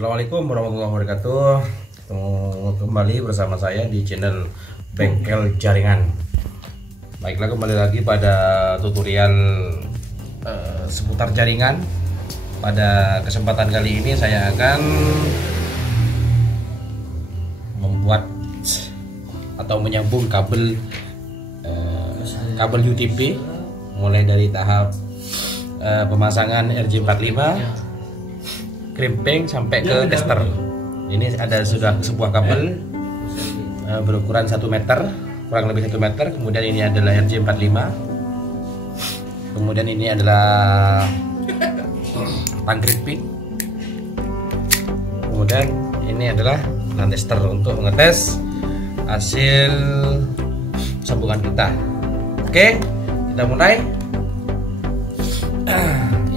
Assalamualaikum warahmatullahi wabarakatuh. Ketemu kembali bersama saya di channel Bengkel Jaringan. Baiklah, kembali lagi pada tutorial seputar jaringan. Pada kesempatan kali ini saya akan membuat atau menyambung kabel UTP mulai dari tahap pemasangan RJ45, crimping sampai ke tester. Ini ada sudah sebuah kabel berukuran 1 meter, kurang lebih 1 meter. Kemudian ini adalah RJ45. Kemudian ini adalah tang crimping. Kemudian ini adalah tester untuk mengetes hasil sambungan kita. Oke, kita mulai.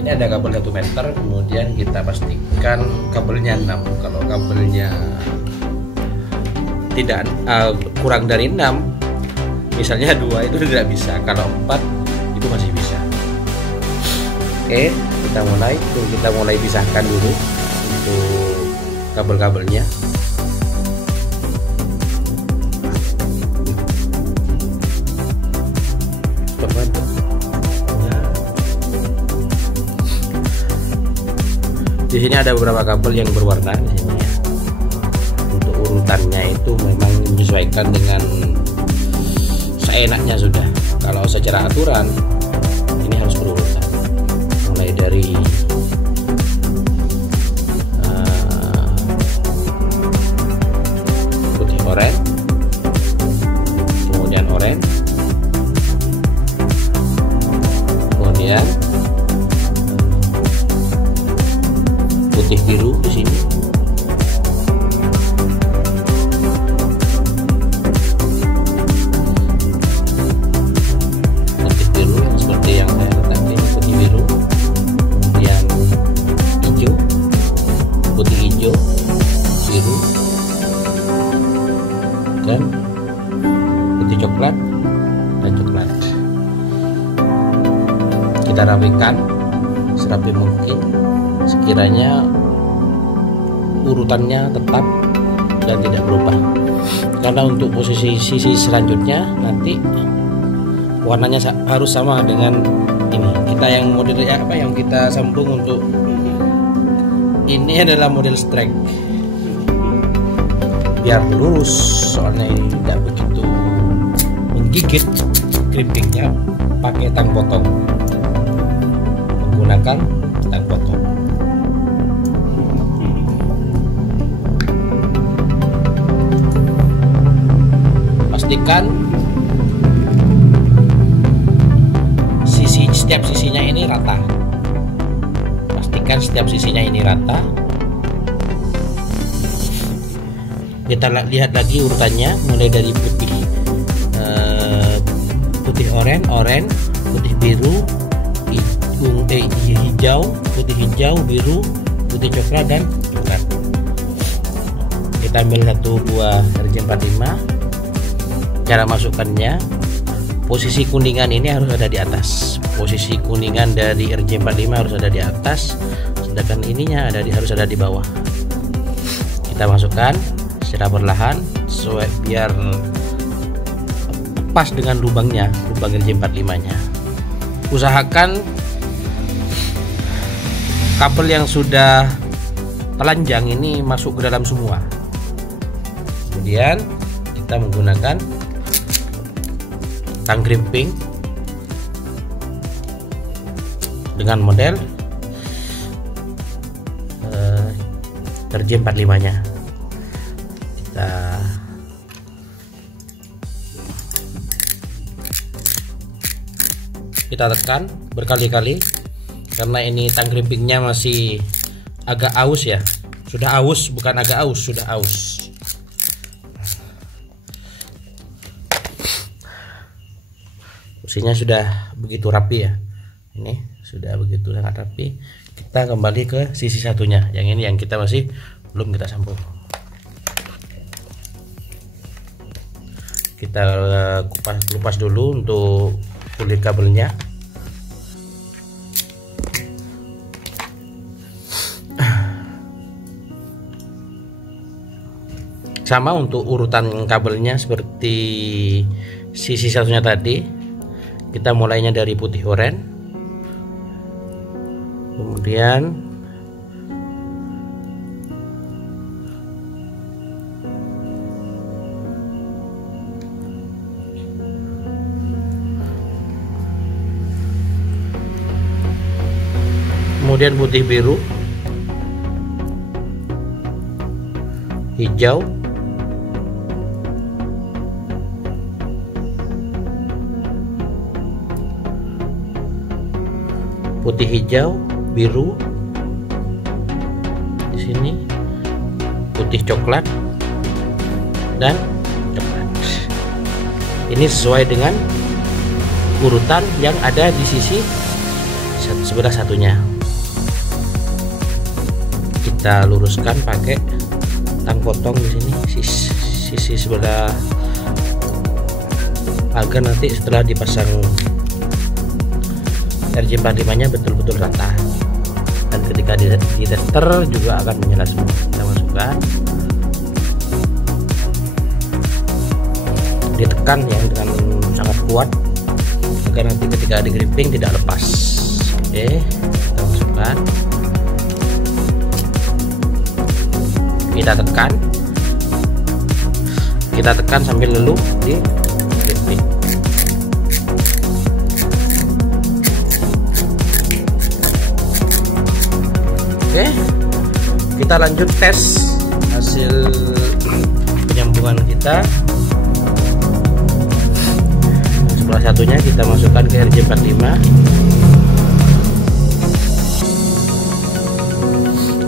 Ini ada kabel 1 meter, kemudian kita pastikan kabelnya 6. Kalau kabelnya tidak kurang dari 6, misalnya 2, itu tidak bisa. Kalau 4 itu masih bisa. Oke, kita mulai pisahkan dulu untuk kabel-kabelnya. Di sini ada beberapa kabel yang berwarna di sini ya. Untuk urutannya itu memang menyesuaikan dengan seenaknya sudah. Kalau secara aturan ini harus berurutan. Mulai dari putih oranye, kemudian oranye, kemudian putih biru di sini. Putih biru seperti yang saya letakkan, putih biru. Kemudian hijau, putih hijau, biru, dan putih coklat dan coklat. Kita rapikan serapi mungkin, sekiranya urutannya tetap dan tidak berubah. Karena untuk posisi sisi selanjutnya nanti warnanya harus sama dengan ini. Kita yang modelnya apa yang kita sambung untuk ini adalah model strike, biar lurus, soalnya tidak begitu menggigit. Crimpingnya pakai tang potong, menggunakan tang potong. Pastikan setiap sisinya ini rata. Pastikan setiap sisinya ini rata. Kita lihat lagi urutannya, mulai dari putih oranye, putih biru, hijau, putih hijau, biru, putih coklat, dan coklat. Kita ambil satu buah RJ45. Cara masukkannya, posisi kuningan ini harus ada di atas. Posisi kuningan dari RJ45 harus ada di atas, sedangkan ininya harus ada di bawah. Kita masukkan secara perlahan biar pas dengan lubang RJ45 nya. Usahakan kabel yang sudah telanjang ini masuk ke dalam semua. Kemudian kita menggunakan tang crimping dengan model RJ45 nya. Kita tekan berkali-kali karena ini tang crimpingnya masih agak aus ya. Sudah aus, bukan agak aus, sudah aus. Posisinya sudah begitu rapi ya. Ini sudah begitu sangat rapi. Kita kembali ke sisi satunya. Yang ini yang kita masih belum kita sambung. Kita kupas dulu untuk kulit kabelnya. Sama untuk urutan kabelnya seperti sisi satunya tadi, kita mulainya dari putih oranye, kemudian putih biru, hijau, putih, hijau, biru, di sini putih coklat dan coklat. Ini sesuai dengan urutan yang ada di sisi sebelah satunya. Kita luruskan pakai tang potong di sini sisi sebelah, agar nanti setelah dipasang RJ45 nya betul-betul rata, dan ketika di tester juga akan menyala semua. Kita masukkan, ditekan yang dengan sangat kuat agar nanti ketika di gripping tidak lepas. Oke, kita masukkan, kita tekan sambil lelu di gripping. Oke, kita lanjut tes hasil penyambungan kita. Sebelah satunya kita masukkan ke RJ45,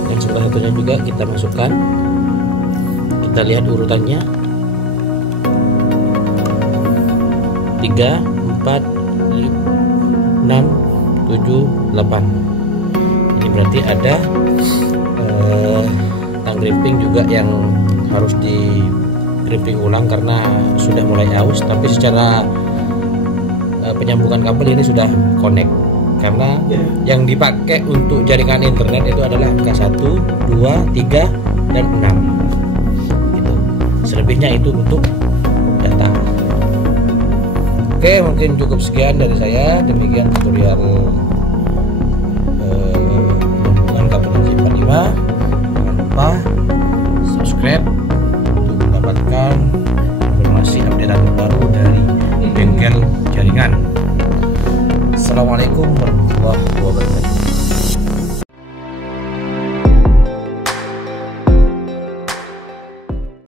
yang sebelah satunya juga kita masukkan. Kita lihat urutannya 3, 4, 6, 7, 8. Ini berarti ada tang gripping juga yang harus di gripping ulang karena sudah mulai aus, tapi secara penyambungan kabel ini sudah connect, karena yang dipakai untuk jaringan internet itu adalah angka 1, 2, 3, dan 6 gitu. Selebihnya itu untuk data. Oke, mungkin cukup sekian dari saya. Demikian tutorial penyambungan kabel RJ45. Jangan lupa subscribe untuk mendapatkan informasi update terbaru dari bengkel jaringan. Assalamualaikum warahmatullahi wabarakatuh.